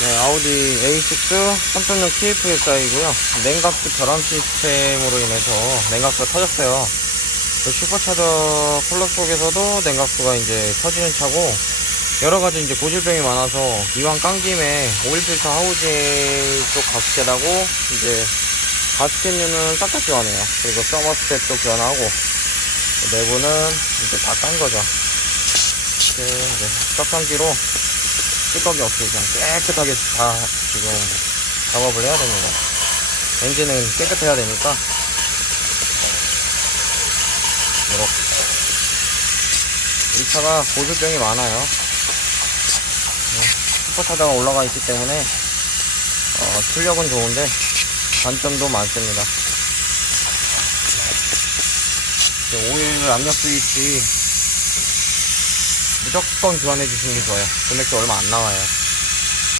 네, 아우디 A6 3.0 TFSI고요. 냉각수 결함 시스템으로 인해서 냉각수가 터졌어요. 그 슈퍼차저 클럽 속에서도 냉각수가 이제 터지는 차고 여러 가지 이제 고질병이 많아서 이왕 깐 김에 오일 필터 하우징도 가스켓하고 이제 가스켓류는 싹 다 교환해요. 그리고 서머스텝도 교환하고 내부는 이제 다 깐 거죠. 이렇게 이제 떡상기로 찌꺼기 없이 그냥 깨끗하게 다 지금 작업을 해야 됩니다. 엔진은 깨끗해야 되니까 이렇게 이 차가 고질병이 많아요. 네, 슈퍼차저가 올라가 있기 때문에 어, 출력은 좋은데 단점도 많습니다. 오일 압력 스위치 무조건 교환해 주시는 게 좋아요. 금액도 얼마 안 나와요.